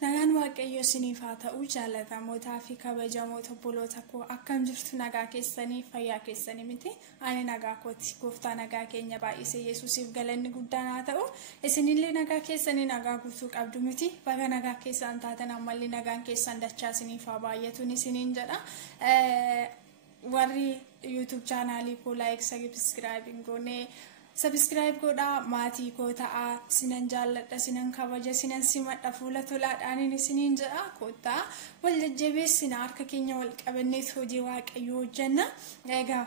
Nagaan Waaqayyoo isiniif haa ta'u jaallatamootaa fi kabajamoota obboloota koo akkam jirtu nagaa keessanii fayyaa keessanii miti ani nagaa kooti gooftaa nagaa keenya baay'isee Yesuusiif galanni guddaan haa ta'u isinillee nagaa keessanii nagaa guutuu qabdu miti baga nagaa keessan taatan ammallee nagaan keessan dachaa isiniif haa baay'atuun isiniin jedha warri YouTube chaanaalii koo like subscribe goonee subscribe godha maatii koo ta'a sinan jaalladha sinan kabaja sinan simadha fuula tolaadhaan isiniin jedha kottaa wal jajjabeessina harka keenya wal qabannee hojii Waaqayyoo hojjenna egaa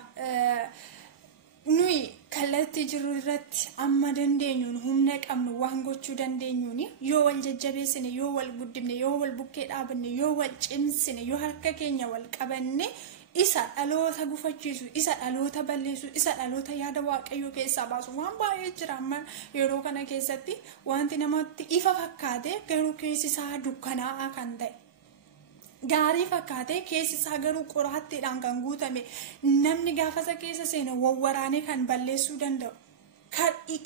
nuyi kallattii jiru irratti amma dandeenyuun humna qabnu waan gochuu dandeenyuun yoo wal jajjabeessine yoo wal guddifne yoo wal bukkee dhaabanne yoo wal cimsine yoo harka keenya wal qabanne isa dhaloota gufachiisu isa dhaloota balleessu isa dhaloota yaada Waaqayyoo keessaa baasu waan baay'ee jira amma yeroo kana keessatti wanti namatti ifa fakkaate garuu keessi isaa dukkanaa'aa kan ta'e gaarii fakkaate keessi isaa garuu qoraattiidhaan kan guutame namni gaafasa keessa seena wawwaraanee kan balleessuu danda'u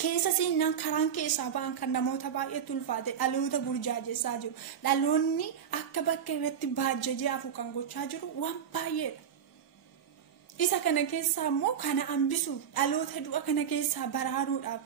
keessa seenaan karaan keessaa ba'an kan namoota baay'eetu ulfaate dhaloota burjaajessaa jiru dhaloonni akka bakka irratti baajjajee hafu kan gochaa jiru waan baay'eedha. Isa kana keessaa immoo kana hambisuuf dhaloota du'a kana keessaa baraaruudhaaf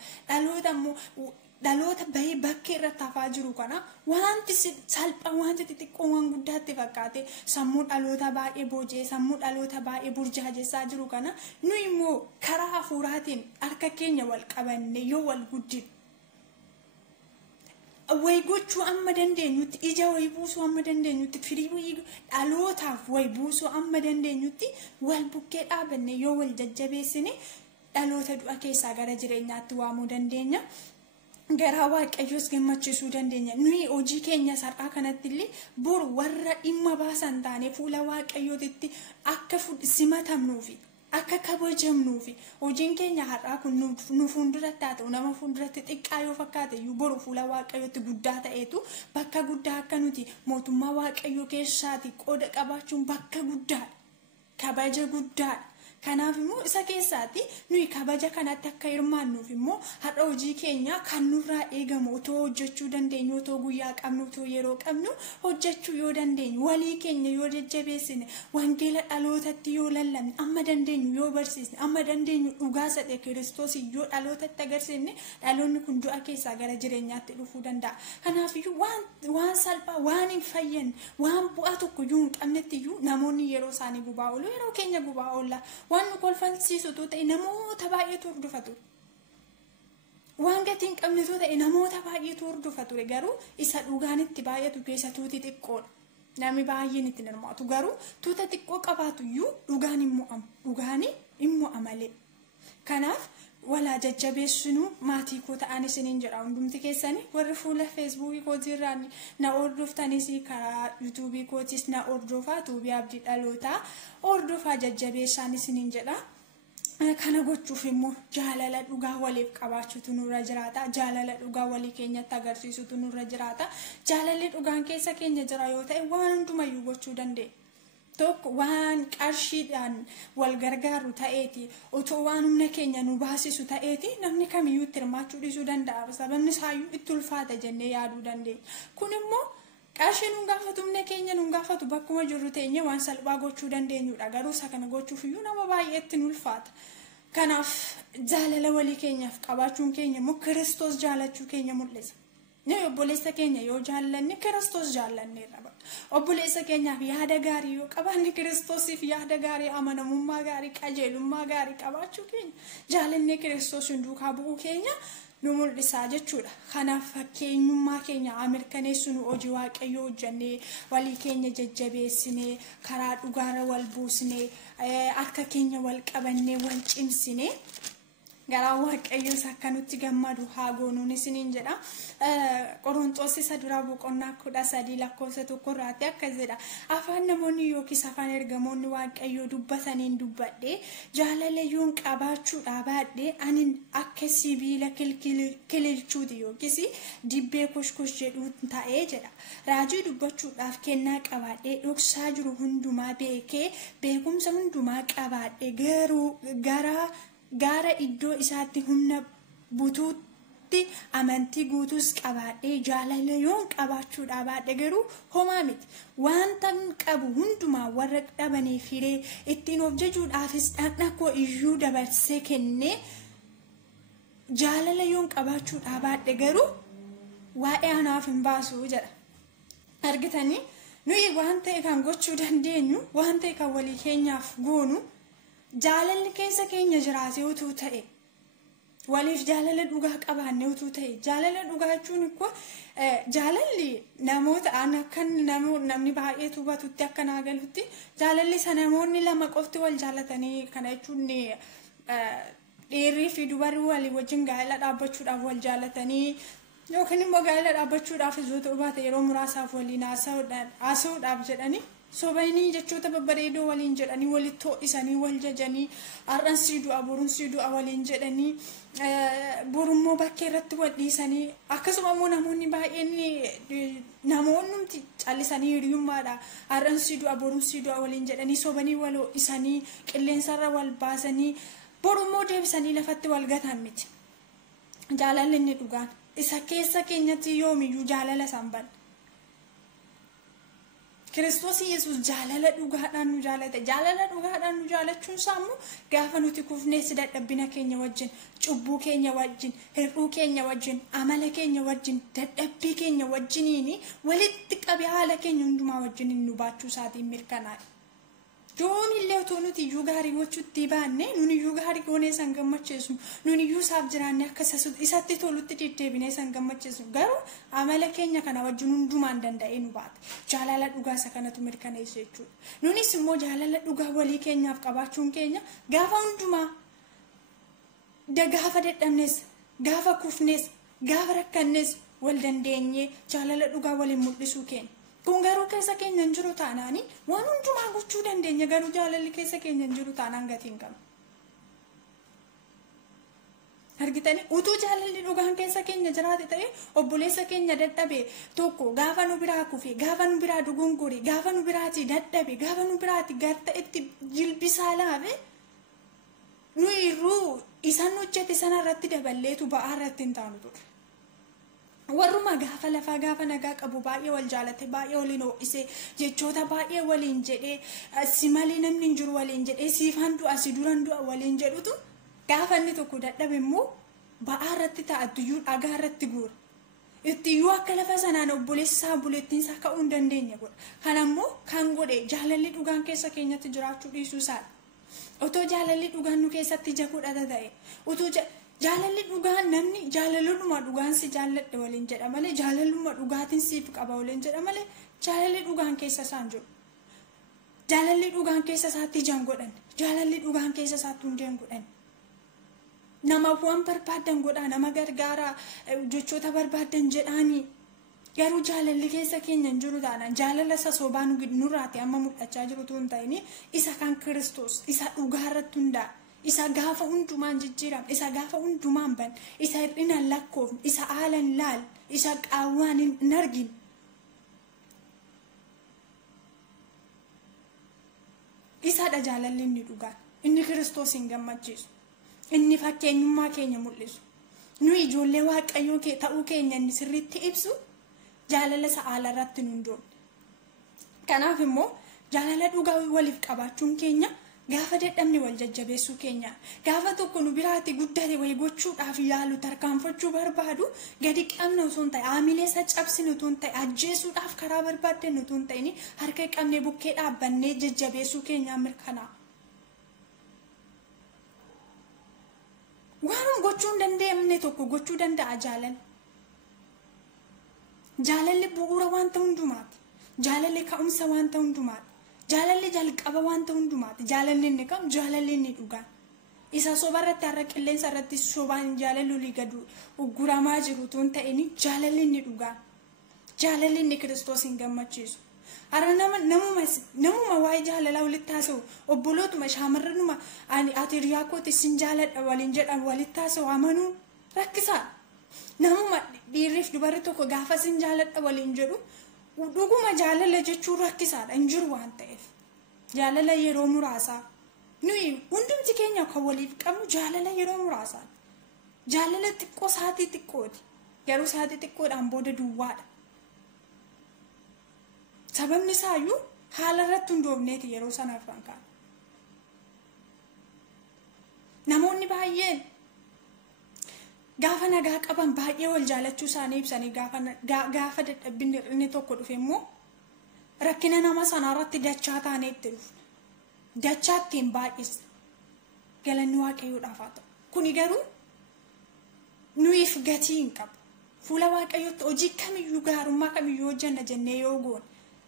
dhaloota bahee bakkee irratti hafaa jiru kana wanti salphaa wanti xixiqqoo waan guddaatti fakkaate sammuu dhaloota baay'ee boojee sammuu dhaloota baay'ee burjaajessaa jiru kana nu immoo karaa hafuuraatiin harka keenya wal qabanne yoo wal guddifne way gochuu amma dandeenyutti ija way buusuu amma dandeenyutti firii way dhalootaaf way buusuu amma dandeenyutti wal bukkee dhaabanne yoo wal jajjabeessine dhaloota du'a keessaa gara jireenyaatti waamuu dandeenya. Garaa Waaqayyoos gammachiisuu dandeenya. Nuyi hojii keenya sar'aa kanatti illee boru warra dhimma baasan taane fuula Waaqayyootitti akka simatamnuufi akka kabajamnuufi hojiin keenya har'aa kun nu fuulduratti haa ta'u nama fuulduratti xiqqaa yoo fakkaate iyyuu boru fuula Waaqayyootti guddaa ta'eetu bakka guddaa akka nuti mootummaa Waaqayyoo keessaati qooda qabaachuun bakka guddaadha kabaja guddaadha. Kanaaf immoo isa keessaatti nuyi kabaja kanatti akka hirmaannuuf immoo har'a hojii keenya kan nurraa eegamu otoo hojjechuu dandeenyu otoo guyyaa qabnu otoo yeroo qabnu hojjechuu yoo dandeenyu walii keenya yoo jajjabeessine wangeela dhalootatti yoo lallabne amma dandeenyu yoo barsiisne amma dandeenyu dhugaa sadhe Kiristoos yoo dhalootatti agarsiifne dhaloonni kun du'a keessaa gara jireenyaatti dhufuu danda'a. Kanaaf iyyuu waan salphaa waan hin fayyadne waan bu'aa tokko iyyuu hin qabnetti iyyuu namoonni yeroo isaanii gubaa oolu yeroo keenya gubaa oolla. Waan nu kolfansiisutu ta'e namoota baay'eetu hordofatu. Waan gatiin qabnetu ta'e namoota baay'eetu hordofatu garuu isa dhugaan itti baay'atu keessa tuuti xiqqoodha. Namni baay'een itti hirmaatu garuu tuuta xiqqoo qabaatu iyyuu dhugaan immoo amalee. Kanaaf walaa jajjabeessinu maatii koo ta'an isiniin jedha hundumti keessanii warri fuula feesbuukii kootiirraan na hordoftanis karaa yuutuubii kootis na hordofaa tuubii abdii dhalootaa hordofaa jajjabeessaan isiniin jedha. Kana gochuuf immoo jaalala dhugaa waliif qabaachuutu nurra jiraata jaalala dhugaa walii keenyatti agarsiisutu nurra jiraata jaalalli dhugaan keessa keenya jira yoo ta'e waan hundumayyuu gochuu dandeenya. Tokko waan qarshiidhaan wal gargaaru ta'eeti otoo waan humna keenya nu baasisu ta'eeti namni kamiyyuu itti hirmaachuu dhiisuu danda'a sababni isaayyuu itti ulfaata jennee yaaduu dandeenya. Kun immoo qarshii nu gaafatu humna keenya nu gaafatu bakkuma jirru teenye waan salphaa gochuu dandeenyudha garuu isa kana gochuuf iyyuu nama baay'eetti nu ulfaata. Kanaaf jaalala walii keenyaaf qabaachuun keenya immoo Kiristoos jaalachuu keenya mul'isa. Obboleessa keenya yoo jaallanne Kiristoos jaallanneerra obboleessa keenyaaf yaada gaarii yoo qabaanne Kiristoosiif yaada gaarii amanamummaa gaarii qajeelummaa gaarii qabaachuu keenya jaalannee Kiristoos duukaa bu'uu keenya nu mul'isaa jechuudha. Kanaaf fakkeenyummaa keenya mirkaneessinu hojii Waaqayyoo hojjannee walii keenya jajjabeessinee karaa dhugaarra wal buusnee harka keenya wal qabannee wal cimsinee garaa Waaqayyoos akka nutti gammadu haa goonuun isiniin jedha. Qorontos isa dura boqonnaa 13 lakkoofsa 1 irratti akkas jedha. Afaan namoonni yookiis afaan ergamoonni Waaqayyoo dubbataniin dubbadhee jaalala yoon qabaachuu dhaabaadhe ani akka sibiila kililchuuti yookiis dibbee kosh jedhuun ta'ee jedha. Raajii dubbachuudhaaf kennaa qabaadhee dhoksaa jiru hundumaa beekee beekumsa hundumaa qabaadhe garuu gara iddoo isaatti humna keessatti amantii guutuus qabaadhee jaalala yoon qabaachuu dhaabaadhe garuu homaa miti. Wanta qabu hundumaa warra dhabanii firee ittiin of jajuudhaafis dhaqna koo iyyuu dabarsee kennee jaalala yoon qabaachuu dhaabaadhe garuu waa'ee anaaf hin baasu jedha. Argitanii nuyi waan ta'e kan gochuu dandeenyu waan ta'e kan walii keenyaaf goonu jaalalli keessa keenya jiraatee utuu ta'e waliif jaalala dhugaa qabaannee utuu ta'e jaalala dhugaa jechuun ikkoo jaalalli namoota akka namni baay'ee hubatutti akka naa galutti jaalalli isa namoonni lama qofti wal jaalatanii kana jechuun dhiirrii fi dubarri walii wajjin gaa'ela dhaabbachuudhaaf wal jaalatanii yookiin immoo gaa'ela dhaabbachuudhaaf ijoota baate yeroo muraasaaf waliin haasa'uudhaaf jedhanii sobanii jechoota babbareedoo waliin jedhanii walitti ho'isanii wal jajanii har'an sii du'a boruun sii du'a waliin jedhanii borummoo bakkee irratti wal dhiisanii akkasuma immoo namoonni baay'een namoonnumti callisanii hiriyummaadha har'an sii du'a boruun sii du'a waliin jedhanii sobanii wal ho'isanii qilleensarra wal baasanii borummoo deebisanii lafatti wal gatan miti. Jaalalli inni dhugaan isa keessa keenyatti yoomiyyuu jaalala sanban. Kiristoos Yesuus jaalala dhugaadhaan nu jaalate. Jaalala dhugaadhaan nu jaalachuun isaa immoo gaafa nuti kufnees dadhabbina keenya wajjin, cubbuu keenya wajjin, hir'uu keenya wajjin, amala keenya wajjin, dadhabbii keenya wajjiniin walitti qabee haala keenya hundumaa wajjin nu baachuu isaatiin mirkanaa'e. Yoomillee otoo nuti iyyuu gaarii gochuutti baanne nuni iyyuu gaarii goonee san gammachiisu nuni iyyuu isaaf jiraanne akka isatti tolutti deddeebinee san gammachiisu garuu amala keenya kana wajjin hundumaan danda'ee nu baate jaalala dhugaa isa kanatu mirkaneessa jechuudha. Nunis immoo jaalala dhugaa walii keenyaaf qabaachuun keenya gaafa hundumaa gaafa dadhabnes gaafa kufnes gaafa rakkannes wal dandeenyee jaalala dhugaa waliin mul'isuu keenya. Kun garuu keessa keenya hin jiru taanaani waan hundumaa gochuu dandeenya garuu jaalalli keessa keenya hin jiru taanaan gatii hin qabu. Argitanii utuu jaalalli dhugaan keessa keenya jiraate ta'e obboleessa keenya dadhabe tokko gaafa nu biraa kufe gaafa nu biraa dogongore gaafa nu biraati dadhabe gaafa nu biraati garta itti jilbisaa laafe nu irruu isaan hojjete sanarratti daballeetu ba'aa irratti hin taanu ture. Warruma gaafa lafaa gaafa nagaa qabu baay'ee wal jaalate baay'ee waliin ho'ise jechoota baay'ee waliin jedhee si malee namni hin jiru waliin jedhee siifan du'a si duran du'a waliin jedhutu gaafa inni tokko dadhabe immoo ba'aa irratti ta'attuyyuu dhagaa irratti guura. Ittiyyuu akka lafa sanaan obboleessi isaa buleettiin isaa ka'uu hin dandeenye godha. Kanammoo kan godhe jaalalli dhugaan keessa keenyatti jiraachuu dhiisuu isaadha. Otoo jaalalli dhugaan nu keessatti ija godhata ta'e otoo jaalalli dhugaan namni jaalaluma dhugaan si jaalladhe waliin jedha malee jaalaluma dhugaatiin siif qaba waliin jedha malee jaalalli dhugaan keessa isaan jiru. Jaalalli dhugaan keessa isaatti ijaan godhan jaalalli dhugaan keessa isaatti hundeen godhan. Nama waan barbaadan godhaa nama gargaaraa jechoota barbaadan jedhaanii garuu jaalalli keessa keenya hin jiru taanaan jaalala isa sobaa nurraati amma mul'achaa jiru tuun ta'ini isa kan Kiristoos isa dhugaa irratti hundaa'a. Isa gaafa hundumaan jijjiiram, isa gaafa hundumaan ban, isa hir'ina lakkoofne, isa haalan laal, isa qaawwaan hin argin. Isadha jaalalli inni dhugaan, inni Kiristoos hin gammachiisu, inni fakkeenyummaa keenya mul'isu. Nuyi ijoollee Waaqayyoo ta'uu keenya inni sirriitti ibsu jaalala isa haala irratti nu hundoofne. Kanaaf immoo jaalala dhugaa waliif qabaachuun keenya gaafa dadhabne wal jajjabeessuu keenya gaafa tokko nu biraatti guddate way gochuudhaaf yaalu tarkaanfachuu barbaadu gadi qabne osoo hin ta'e haamileessa cabsine osoo hin ta'e ajjeesuudhaaf karaa barbaaddanne osoo hin ta'in harka qabnee bukkee dhaabbannee jajjabeessuu keenyaa mirkanaa. Waan gochuu hin dandeenye tokko gochuu danda'a jaalala. Jaalalli bu'uura wanta hundumaati. Jaalalli ka'umsa wanta hundumaati. Jaalalli jalqaba wanta hundumaati. Jaalalli inni kam jaalalli inni dhugaan. Isa sobarratti har'a qilleensa irratti sobaan jaalalli olii gadu ugguramaa jiru tuun ta'ini jaalalli inni dhugaan. Jaalalli inni Kiristoos hin gammachiisu. Har'a namuma waa'ee jaalalaa walitti haasa'u obbolootuma shaamarranuma ati hiriyaa kooti sin jaaladha waliin jedhan walitti haasa'u amanuu rakkisaa. Namuma dhiirriif dubarri tokko gaafa sin jaaladha waliin jedhu dhuguma jaalala jechuun rakkisaadha hin jiru waan ta'eef. Jaalala yeroo muraasaa nuyi hundumti keenya kan waliif qabnu jaalala yeroo muraasaa. Jaalala xiqqoo sa'aatii xiqqooti. Garuu sa'aatii xiqqoodhaan booda duwwaadha. Sababni isaayyuu haala irratti hundoofneeti yeroo sanaaf kan ka'an. Namoonni baay'een gaafa nagaa qaban baay'ee wal jaalachuu isaanii ibsanii gaafa dadhabbinni inni tokko dhufe immoo rakkina nama sanaa irratti dachaa taanee itti dhufna. Dachaa ittiin baay'isa. Galanni Waaqayyoodhaaf haa ta'u. Kuni garuu nuyiif gatii hin qabu. Fuula Waaqayyootti hojii kamiyyuu gaarummaa kamiyyuu hojjanna jennee yoo goone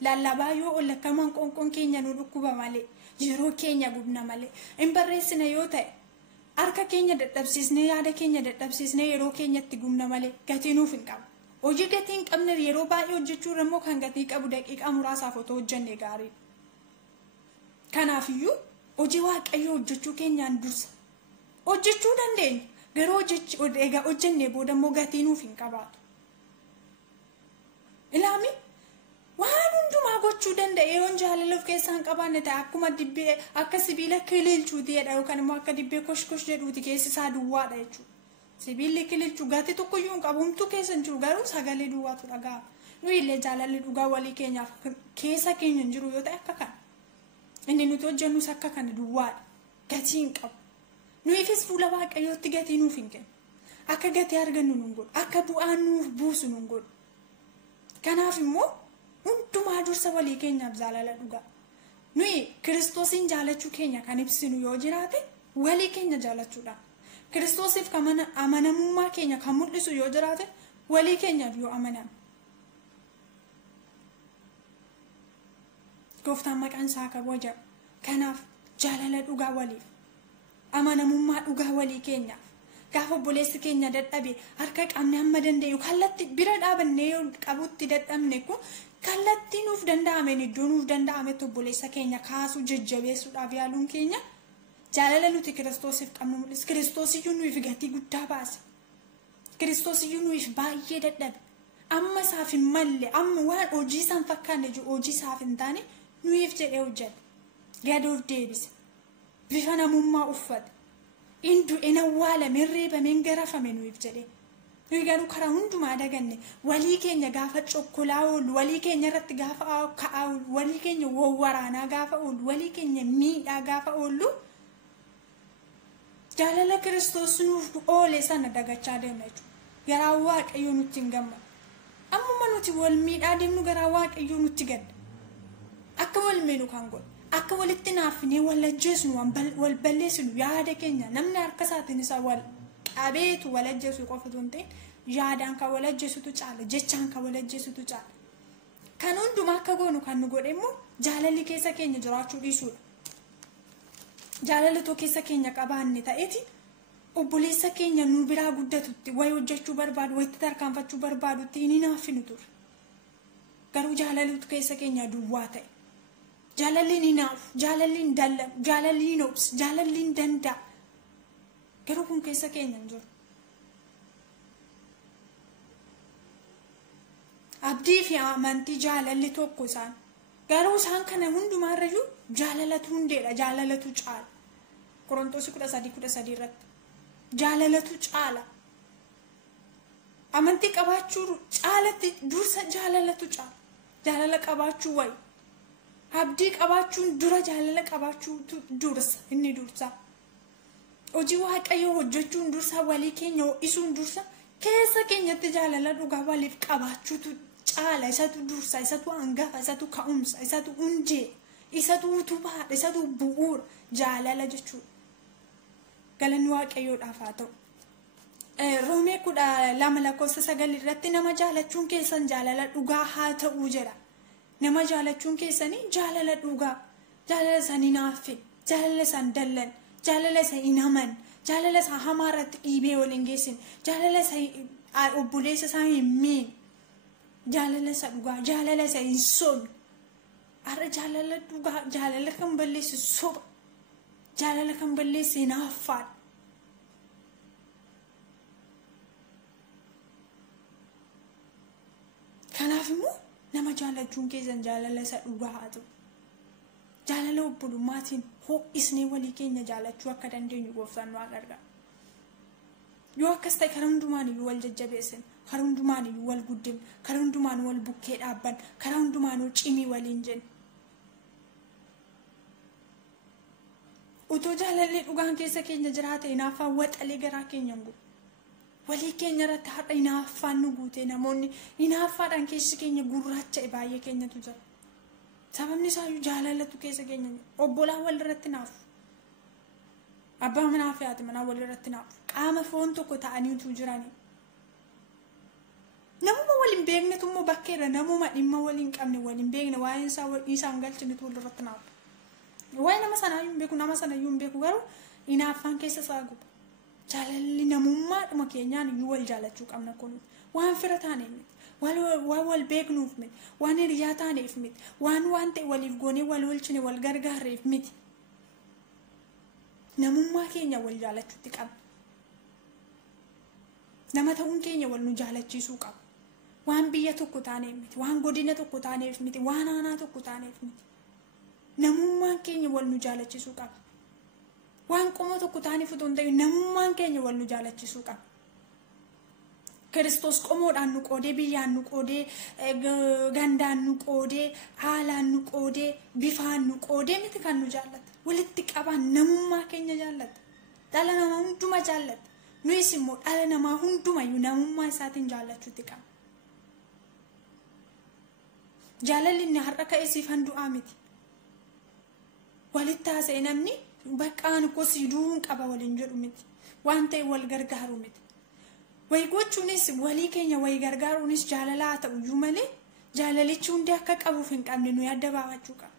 lallabaa yoo ollakkamaan qoonqoon keenya nu dhukkuba malee yeroo keenya gubna malee hin barreessina yoo ta'e harka keenya dadhabsiisnee yaada keenya dadhabsiisnee yeroo keenyatti gubna malee gatii nuuf hin qabu. Hojii gatii hin qabne yeroo baay'ee hojjechuu irra immoo kan gatii qabu daqiiqaa muraasaaf otoo hojjannee gaariidha. Kanaafiyyuu hojii Waaqayyoo hojjechuu keenyaan dursa. Hojjechuu dandeenya. Garuu egaa hojjennee booda immoo gatii nuuf hin qabaatu. Ilaami waan hundumaa gochuu danda'e yoon jaalala of keessaa hin qabaanne ta'e akkuma dibbee akka sibiila kililchuuti jedha yookaan immoo akka dibbee kosh jedhuuti keessi isaa duwwaadha jechuudha. Sibiilli kililchuu gatii tokkoyyuu hin qabu humtuu keessa hin jiru garuu sagalee duwwaatu dhaga'a. Nuyi illee jaalalli dhugaa walii keenyaaf keessa keenya hin jiru yoo ta'e akka kana. Inni nuti hojjennus akka kana duwwaadha. Gatii hin qabu. Nuyiifis fuula Waaqayyootti gatii nuuf hin kennu. Akka gatii argannu nun godhu. Akka bu'aan nuuf buusu nun godhu. Kanaaf immoo hundumaa dursa walii keenyaaf jaalala dhugaa. Nuyi Kiristoosiin jaalachuu keenya kan ibsinu yoo jiraate walii keenya jaalachuudhaan. Kiristoosiif amanamummaa keenya kan mul'isu yoo jiraate walii keenyaaf yoo amaname. Gooftaan maqaan isaa kabajamu. Kanaaf jaalala dhugaa waliif. Amanamummaa dhugaa walii keenyaaf. Gaafa obboleessi keenya dadhabe harka qabne hamma dandeenyu kallattii bira dhaabannee qabutti dadhabne kun kallattii nuuf danda'ameen iddoo nuuf danda'ametti obboleessa keenya kaasuu jajjabeessuudhaaf yaaluun keenya jaalala nuti Kiristoosiif qabnu mul'isa. Kiristoosiyyuu nuuf gatii guddaa baase. Kiristoosiyyuu nuuf baay'ee dadhabe. Amma isaaf hin malle amma waan hojii isaan fakkaanne jiru hojii isaaf hin taane nuuf jedhee hojjete. Gadoof deebise. Bifa namummaa uffate. Indu'een awwaalame reebameen garafame nuuf jedhee. Nuyi garuu karaa hundumaa daganne walii keenya gaafa cokkolaa oolu walii keenya irratti gaafa ka'aa oolu walii keenya waraanaa gaafa oolu walii keenya miidhaa gaafa oolu jaalala Kiristoos nuuf oole sana dagachaa deemna jechuudha. Garaa Waaqayyoo nutti hin gammadu. Ammuma nuti wal miidhaa deemnu garaa Waaqayyoo nutti gadda. Akka wal miidhu kan godhu. Akka walitti naafnee wal ajjeesnu wal balleessinu yaada keenya namni harka isaatiin isa wal qabeetu wal ajjeessu qofa osoo hin ta'in yaadaan kan wal ajjeessutu caala jechaan kan wal ajjeessutu caala. Kan hundumaa akka goonu kan nu godhe immoo jaalalli keessa keenya jiraachuu dhiisuudha. Jaalalli keessa keenya qabaanne ta'eeti obboleessa keenya nu biraa guddatutti wayi hojjechuu barbaadu wayitti tarkaanfachuu barbaadutti inni naafinu ture. Garuu jaalalli keessa keenya duwwaa ta'e. Jaalalli ni naaf, jaalalli ni dallan, jaalalli ni obs, jaalalli ni danda'a. Garuu kun keessa keenya hin jiru. Abdii fi amantii jaalalli tokko isaan. Garuu isaan kana hundumaarrayyuu jaalalatu hundeedha, jaalalatu caala. Qorontoos 13:13 irratti. Jaalalatu caala. Amantii qabaachuu caalatti dursa jaalalatu caala. Jaalala qabaachuu wayi. Abdii qabaachuun dura jaalala qabaachuutu dursa inni dursa. Hojii Waaqayyoo hojjechuun dursa walii keenya ho'isuun dursa keessa keenyatti jaalala dhugaa waliif qabaachuutu caala isatu dursa isatu hangafa isatu ka'umsa isatu hundee isatu utubaadha isatu bu'uura jaalala jechuudha. Galanni Waaqayyoodhaaf haa ta'u. Roomee 12:9 irratti nama jaalachuun keessan jaalala dhugaa haa ta'uu jedha. Nama jaalachuun keessanii jaalala dhugaa, jaalala sanii naaffe, jaalala san dallan, jaalala san hin haman, jaalala san hamaa irratti dhiibee wal hin geessin, jaalala san obboleessa isaa hin miin, jaalala san dhugaa, jaalala san hin sobne. Har'a jaalala dhugaa, jaalala kan balleessu soba, jaalala kan balleessu naaffaadha. Kanaaf immoo nama jaalachuun keessan jaalala isa dhugaa haa ta'u. Jaalala obbolummaatiin ho'isnee walii keenya jaalachuu akka dandeenyu gooftaan nu gargaara. yoo akkas ta'e karaa hundumaan wal jajjabeessin, karaa hundumaan wal guddin, karaa hundumaan wal bukkee dhaabban, karaa hundumaan cimii waliin jenna. Utoo jaalalli dhugaan keessa keenya jiraate hinaaffaan waxalee garaa keenya hin gubu. Walii keenya irratti har'a hinaaffaan nu guute namoonni hinaaffaadhaan keessi keenya gurraacha'e baay'ee keenyatu jira. Sababni isaayyuu jaalalatu keessa keenya obbolaan walirratti naafu. Abbaa manaa fi haati manaa walirratti naafu. Qaama foon tokko ta'aniitu jirani. Namuma waliin beeknetu immoo bakkeedha namuma dhimma waliin qabne waliin beekne waa'een isaan galchinetu walirratti naafu. Waa'ee nama sanaayyuu hin beeku nama sanaayyuu hin beeku garuu hinaaffaan keessa isaa guba. Jaalalli namummaadhuma keenyaan iyyuu wal jaalachuu qabna kun waan fira taaneef miti. Waan wal beeknuuf miti. Waan hiriyaa taaneef miti. Waan ta'e waliif goonee wal oolchine wal gargaarreef miti. Namummaa keenya wal jaalachuutti qabna. Nama ta'uun keenya wal nu jaalachiisuu qaba. Waan biyya tokko taaneef miti. Waan godina tokko taaneef miti. Waan aanaa tokko taaneef miti. Namummaan keenya wal nu jaalachiisuu qaba. Waan qomoo tokko taaneef utuu hin ta'in namummaan keenya wal nu jaalachiisuu qaba. Kiristoos qomoodhaan nu qoodee, biyyaan nu qoodee, gandaan nu qoodee, haalaan nu qoodee, bifaan nu qoodee miti kan nu jaallate. Walitti qabaan namummaa keenya jaallate. Dhala namaa hunduma jaallate. Nuyis immoo dhala namaa hundumayyuu namummaa isaatiin jaallachuutti qaba. Jaalalli inni har'a ka'e siif handu'aa miti. Walitti haasa'e namni baqqaan kosii du'uun qaba waliin jedhu miti. Waan ta'e wal gargaaru miti. Wayi gochuunis walii keenya wayi gargaaruunis jaalalaa ta'uyyuu malee jaalalichi hundi akka qabuuf hin qabne nuyi adda baafachuu qabna.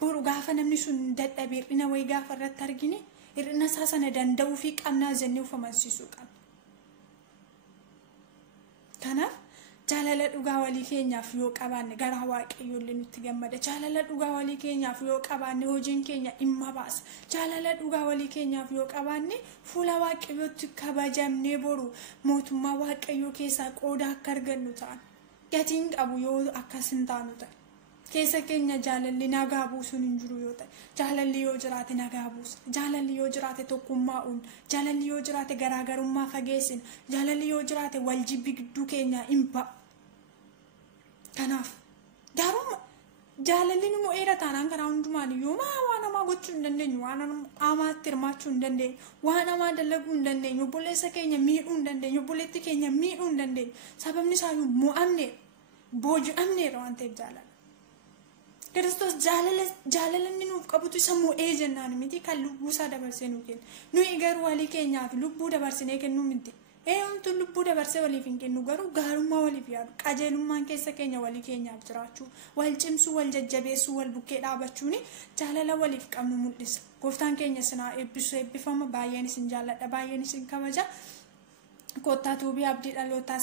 Boru gaafa namni sun dadhabee hir'ina wayi gaafa irratti argine hir'ina isaa sana danda'uu fi qabnaa jennee of amansiisuu qabna. Kanaaf jaalala dhugaa walii keenyaaf yoo qabaanne garaa Waaqayyoo illee nutti gammada. Jaalala dhugaa walii keenyaaf yoo qabaanne hojiin keenya dhimma baasa. Jaalala dhugaa walii keenyaaf yoo qabaanne fuula Waaqayyootti kabajamnee boru mootummaa Waaqayyoo keessaa qooda akka argannu ta'an. Gatiin qabu yoo akkas hin taanu ta'e. Keessa keenya jaalalli nagaa buusuun hin jiru yoo ta'e. Jaalalli yoo jiraate nagaa buusa. Jaalalli yoo jiraate tokkummaa uumna. Jaalalli yoo jiraate garaagarummaa fageessina. Jaalalli yoo jiraate waljibbi gidduu keenyaa hin ba'a. Kanaaf gaaruma jaalalli nu mo'eera taanaan karaa hundumaan iyyuu waan namaa gochuu hin dandeenyu, waan namaatti hirmaachuu hin dandeenyu, waan namaa dalaguu hin dandeenyu, obboleessa keenya miidhuu hin dandeenyu, obboleetti keenya miidhuu hin dandeenyu. Sababni isaayyuu mo'amneera, booji'amneera waan ta'eef jaalala. Kiristoos jaalala inni nuuf qabutu isa mo'ee jennaan miti kan lubbuu isaa dabarsee nuu kenna. Nuyi garuu walii keenyaaf lubbuu dabarsinee kennuu miti. Eeyyantu lubbuu dabarsee waliif hin kennu garuu gaarummaa waliif yaadu. Qajeelummaan keessa keenya walii keenyaaf jiraachuu, wal cimsuu, wal jajjabeessuu, wal bukkee dhaabachuun jaalala waliif qabnu mul'isa. Gooftaan keenya sinaa eebbisu eebbifama. Baay'een isin jaalladha, baay'een isin kabaja. Kottaa tuubii abdii dhalootaa